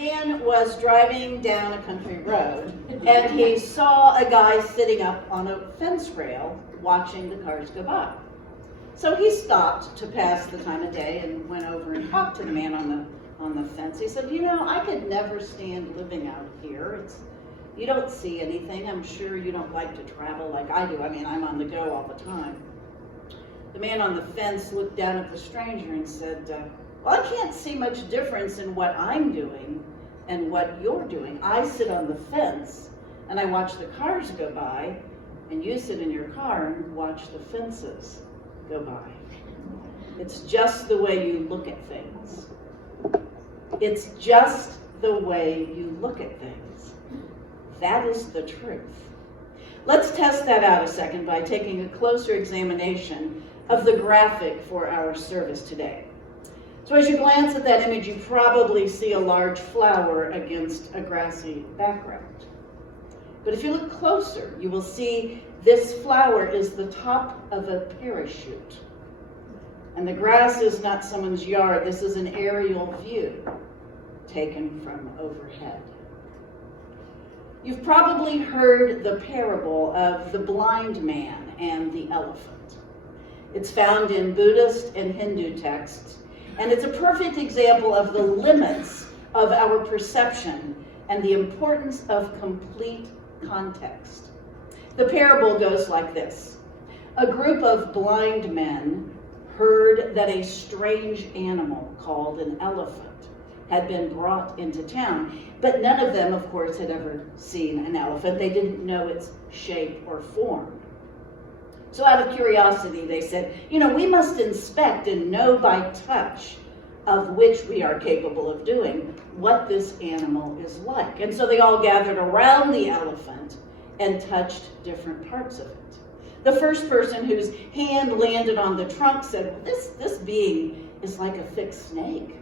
man was driving down a country road and he saw a guy sitting up on a fence rail watching the cars go by. So he stopped to pass the time of day and went over and talked to the man on the fence. He said, I could never stand living out here. You don't see anything. I'm sure you don't like to travel like I do. I mean, I'm on the go all the time. The man on the fence looked down at the stranger and said, well, I can't see much difference in what I'm doing and what you're doing. I sit on the fence and I watch the cars go by, and you sit in your car and watch the fences go by. It's just the way you look at things. It's just the way you look at things. That is the truth. Let's test that out a second by taking a closer examination of the graphic for our service today. So as you glance at that image, you probably see a large flower against a grassy background. But if you look closer, you will see this flower is the top of a parachute. And the grass is not someone's yard. This is an aerial view taken from overhead. You've probably heard the parable of the blind man and the elephant. It's found in Buddhist and Hindu texts, and it's a perfect example of the limits of our perception and the importance of complete context. The parable goes like this. A group of blind men heard that a strange animal called an elephant had been brought into town, but none of them, of course, had ever seen an elephant. They didn't know its shape or form. So out of curiosity, they said, we must inspect and know by touch, of which we are capable of doing, what this animal is like. And so they all gathered around the elephant and touched different parts of it. The first person whose hand landed on the trunk said, this being is like a thick snake.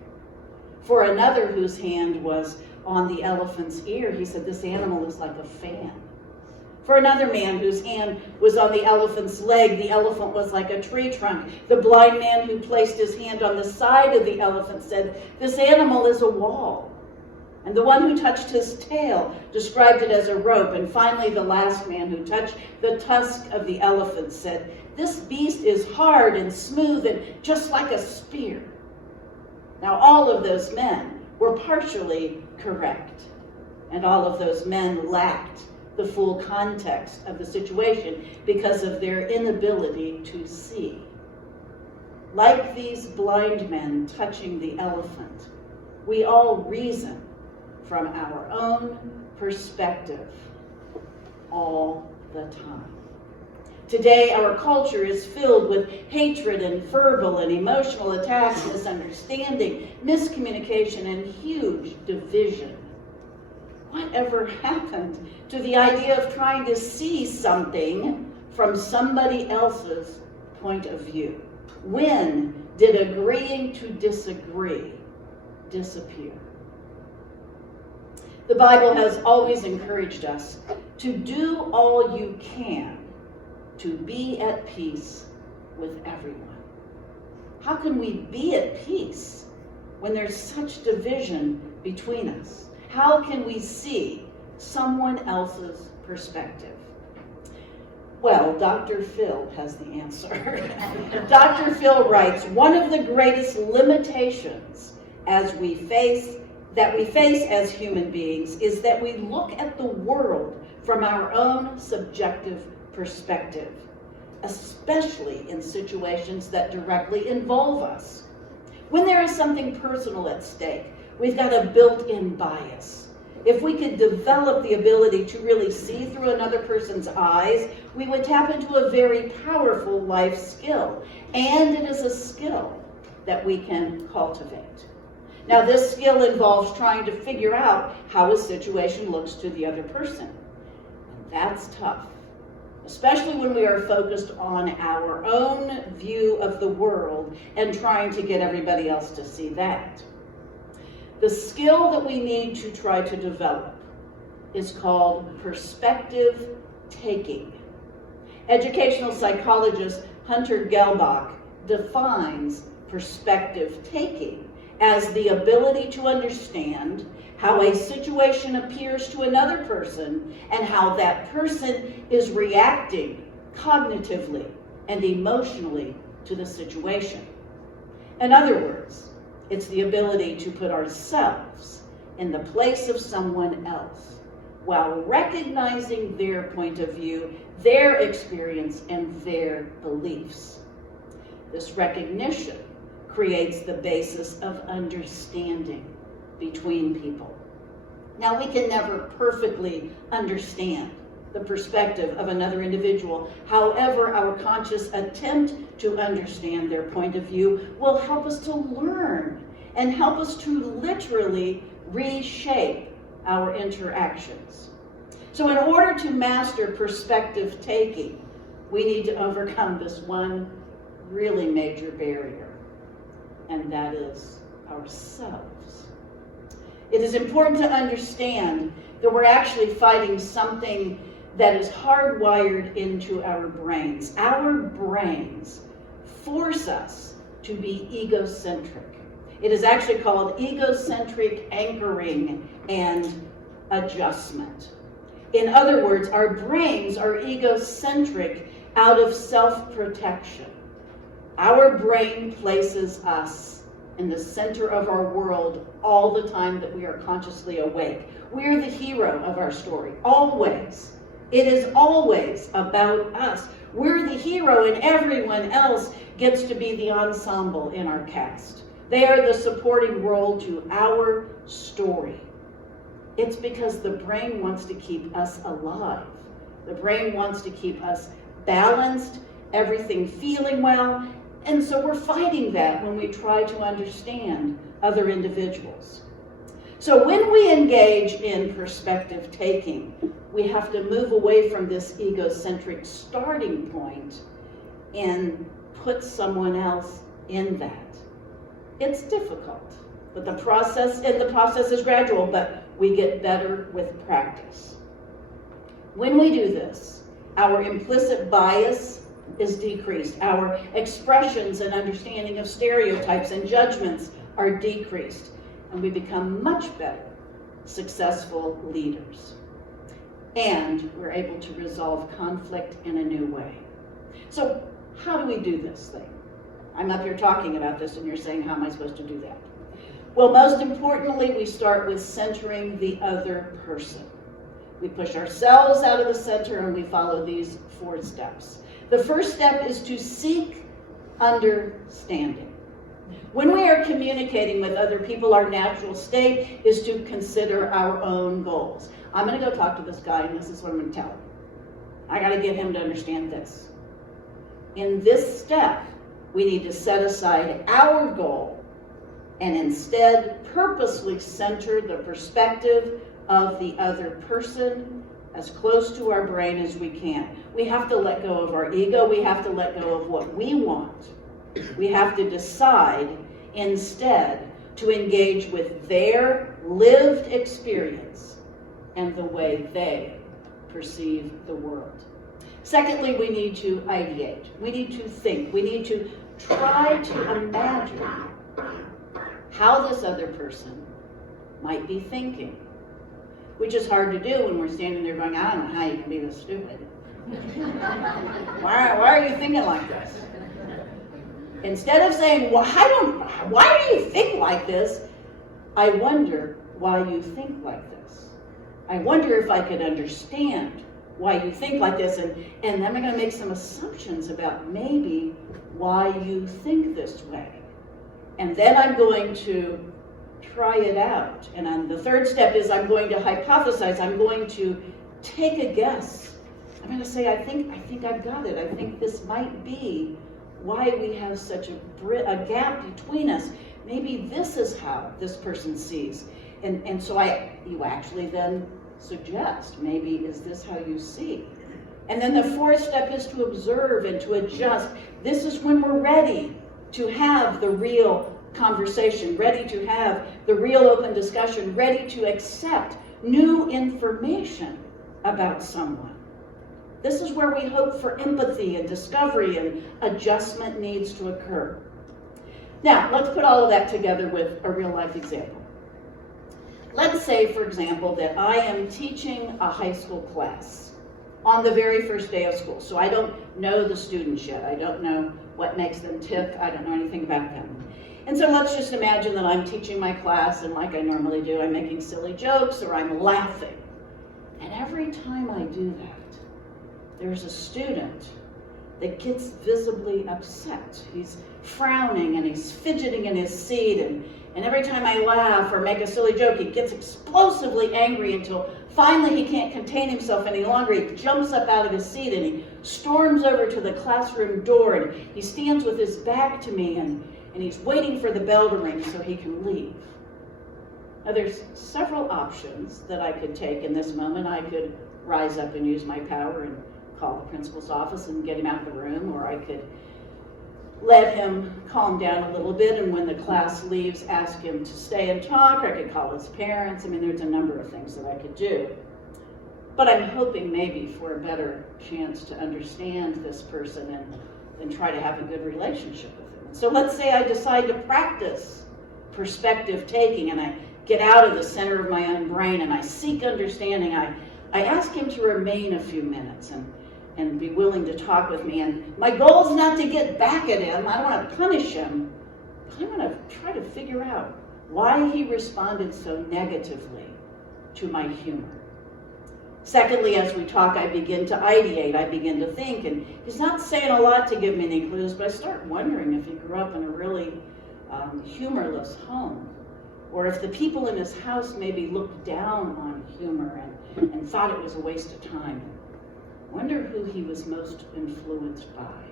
For another whose hand was on the elephant's ear, he said, this animal is like a fan. For another man whose hand was on the elephant's leg, the elephant was like a tree trunk. The blind man who placed his hand on the side of the elephant said, this animal is a wall. And the one who touched his tail described it as a rope. And finally, the last man who touched the tusk of the elephant said, this beast is hard and smooth and just like a spear. Now, all of those men were partially correct, and all of those men lacked the full context of the situation because of their inability to see. Like these blind men touching the elephant, we all reason from our own perspective all the time. Today, our culture is filled with hatred and verbal and emotional attacks, misunderstanding, miscommunication, and huge division. Whatever happened to the idea of trying to see something from somebody else's point of view? When did agreeing to disagree disappear? The Bible has always encouraged us to do all you can to be at peace with everyone. How can we be at peace when there's such division between us? How can we see someone else's perspective? Well, Dr. Phil has the answer. Dr. Phil writes, one of the greatest limitations that we face as human beings is that we look at the world from our own subjective perspective, especially in situations that directly involve us. When there is something personal at stake, we've got a built-in bias. If we could develop the ability to really see through another person's eyes, we would tap into a very powerful life skill. And it is a skill that we can cultivate. Now, this skill involves trying to figure out how a situation looks to the other person. And that's tough, especially when we are focused on our own view of the world and trying to get everybody else to see that. The skill that we need to try to develop is called perspective taking. Educational psychologist Hunter Gelbach defines perspective taking as the ability to understand how a situation appears to another person and how that person is reacting cognitively and emotionally to the situation. In other words, it's the ability to put ourselves in the place of someone else while recognizing their point of view, their experience, and their beliefs. This recognition creates the basis of understanding between people. Now, we can never perfectly understand the perspective of another individual. However, our conscious attempt to understand their point of view will help us to learn and help us to literally reshape our interactions. So in order to master perspective taking, we need to overcome this one really major barrier, and that is ourselves. It is important to understand that we're actually fighting something that is hardwired into our brains. Our brains force us to be egocentric. It is actually called egocentric anchoring and adjustment. In other words, our brains are egocentric out of self-protection. Our brain places us in the center of our world all the time that we are consciously awake. We are the hero of our story, always. It is always about us. We're the hero and everyone else gets to be the ensemble in our cast. They are the supporting role to our story. It's because the brain wants to keep us alive. The brain wants to keep us balanced, everything feeling well, and so we're fighting that when we try to understand other individuals. So when we engage in perspective taking, we have to move away from this egocentric starting point and put someone else in that. It's difficult, but the process is gradual, but we get better with practice. When we do this, our implicit bias is decreased. Our expressions and understanding of stereotypes and judgments are decreased, and we become much better, successful leaders. And we're able to resolve conflict in a new way. So how do we do this thing? I'm up here talking about this and you're saying, how am I supposed to do that? Well, most importantly, we start with centering the other person. We push ourselves out of the center and we follow these 4 steps. The first step is to seek understanding. When we are communicating with other people, our natural state is to consider our own goals. I'm going to go talk to this guy and this is what I'm going to tell him. I got to get him to understand this. In this step, we need to set aside our goal and instead purposely center the perspective of the other person as close to our brain as we can. We have to let go of our ego. We have to let go of what we want. We have to decide instead to engage with their lived experience and the way they perceive the world. Secondly, we need to ideate. We need to think. We need to try to imagine how this other person might be thinking, which is hard to do when we're standing there going, I don't know how you can be this stupid. Why are you thinking like this? Instead of saying, well, why do you think like this? I wonder why you think like this. I wonder if I could understand why you think like this, and then I'm going to make some assumptions about maybe why you think this way. And then I'm going to try it out. And then the third step is I'm going to hypothesize. I'm going to take a guess. I'm going to say, I think I've got it. I think this might be why we have such a gap between us. Maybe this is how this person sees. And so you actually then suggest, maybe is this how you see? And then the fourth step is to observe and to adjust. This is when we're ready to have the real conversation, ready to have the real open discussion, ready to accept new information about someone. This is where we hope for empathy and discovery, and adjustment needs to occur. Now, let's put all of that together with a real life example. Let's say, for example, that I am teaching a high school class on the very first day of school. So I don't know the students yet. I don't know what makes them tick. I don't know anything about them. And so let's just imagine that I'm teaching my class, and like I normally do, I'm making silly jokes or I'm laughing. And every time I do that, there's a student that gets visibly upset. He's frowning and he's fidgeting in his seat, and every time I laugh or make a silly joke, he gets explosively angry until finally he can't contain himself any longer. He jumps up out of his seat and he storms over to the classroom door, and he stands with his back to me, and he's waiting for the bell to ring so he can leave. Now, there's several options that I could take in this moment. I could rise up and use my power and call the principal's office and get him out of the room, or I could let him calm down a little bit, and when the class leaves, ask him to stay and talk, or I could call his parents. I mean, there's a number of things that I could do. But I'm hoping maybe for a better chance to understand this person and try to have a good relationship with him. So let's say I decide to practice perspective taking, and I get out of the center of my own brain and I seek understanding. I ask him to remain a few minutes and be willing to talk with me. And my goal is not to get back at him. I don't want to punish him. But I want to try to figure out why he responded so negatively to my humor. Secondly, as we talk, I begin to ideate. I begin to think. And he's not saying a lot to give me any clues, but I start wondering if he grew up in a really humorless home, or if the people in his house maybe looked down on humor and thought it was a waste of time. Wonder who he was most influenced by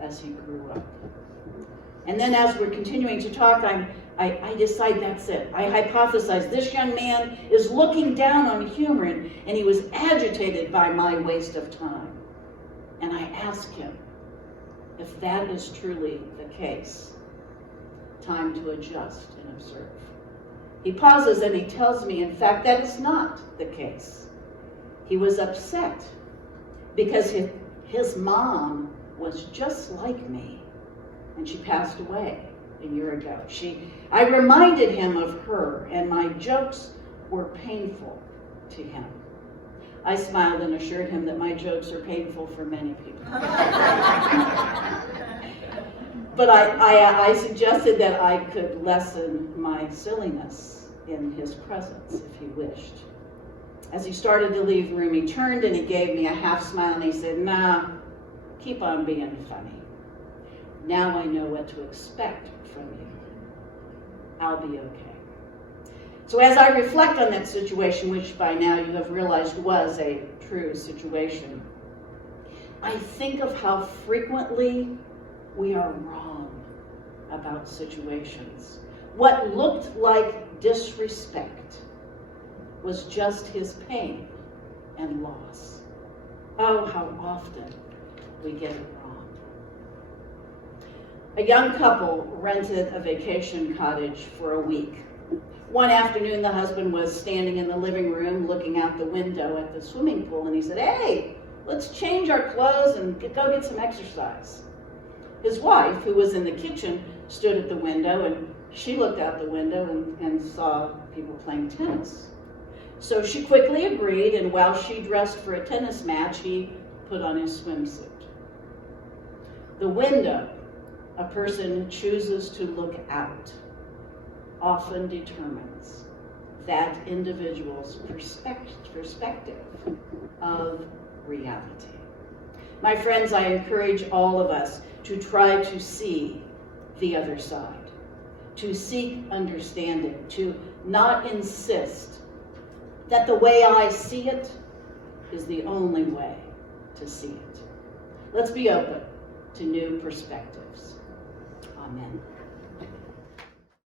as he grew up. And then as we're continuing to talk, I decide that's it. I hypothesize this young man is looking down on humor, and he was agitated by my waste of time. And I ask him if that is truly the case. Time to adjust and observe. He pauses and he tells me, in fact, that is not the case. He was upset because his mom was just like me, and she passed away a year ago. I reminded him of her, and my jokes were painful to him. I smiled and assured him that my jokes are painful for many people. But I suggested that I could lessen my silliness in his presence if he wished. As he started to leave the room, he turned and he gave me a half smile and he said, "Nah, keep on being funny. Now I know what to expect from you. I'll be okay." So as I reflect on that situation, which by now you have realized was a true situation, I think of how frequently we are wrong about situations. What looked like disrespect was just his pain and loss. Oh, how often we get it wrong. A young couple rented a vacation cottage for a week. One afternoon, the husband was standing in the living room looking out the window at the swimming pool, and he said, "Hey, let's change our clothes and go get some exercise." His wife, who was in the kitchen, stood at the window, and she looked out the window and saw people playing tennis. So she quickly agreed, and while she dressed for a tennis match, he put on his swimsuit. The window a person chooses to look out often determines that individual's perspective of reality. My friends, I encourage all of us to try to see the other side, to seek understanding, to not insist that the way I see it is the only way to see it. Let's be open to new perspectives. Amen.